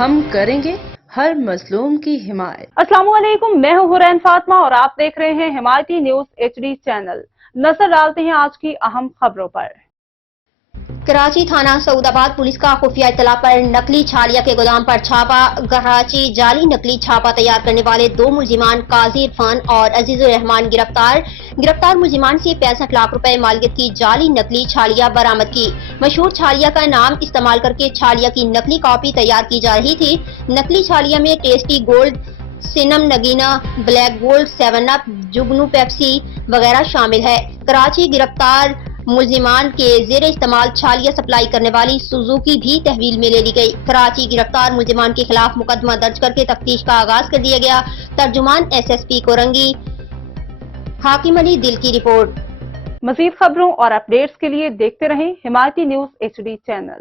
ہم کریں گے ہر مظلوم کی حمایت۔ السلام علیکم، میں ہوں حرین فاطمہ اور آپ دیکھ رہے ہیں حمایتی نیوز HD چینل۔ نظر ڈالتے ہیں آج کی اہم خبروں پر۔ کراچی تھانہ سعود آباد پولیس کا خفیہ اطلاع پر نقلی چھالیہ کے گودام پر چھاپا۔ کراچی جعلی نقلی چھاپا تیار کرنے والے 2 ملزمان قاضی عرفان اور عزیز الرحمان گرفتار ملزمان سے 65 لاکھ روپے مالیت کی جعلی نقلی چھالیہ برآمد کی۔ مشہور چھالیہ کا نام استعمال کر کے چھالیہ کی نقلی کاپی تیار کی جا رہی تھی۔ نقلی چھالیہ میں ٹیسٹی گولڈ، سنم نگینا، بلیک گولڈ، 7 اپ، جگنو پیپسی وغیرہ شامل ہے۔ کراچی گرفتار ملزمان کے زیر استعمال چھالیہ سپلائی کرنے والی سوزوکی بھی تحویل میں لے لی گئی۔ کراچی گرفتار ملزمان کے خلاف مقدمہ درج کر کے تفتیش کا آغاز کر دیا گیا۔ ترجمان SSP کورنگی حاکم علی دل کی رپورٹ۔ مزید خبروں اور اپڈیٹس کے لیے دیکھتے رہیں حمایتی نیوز HD چینل۔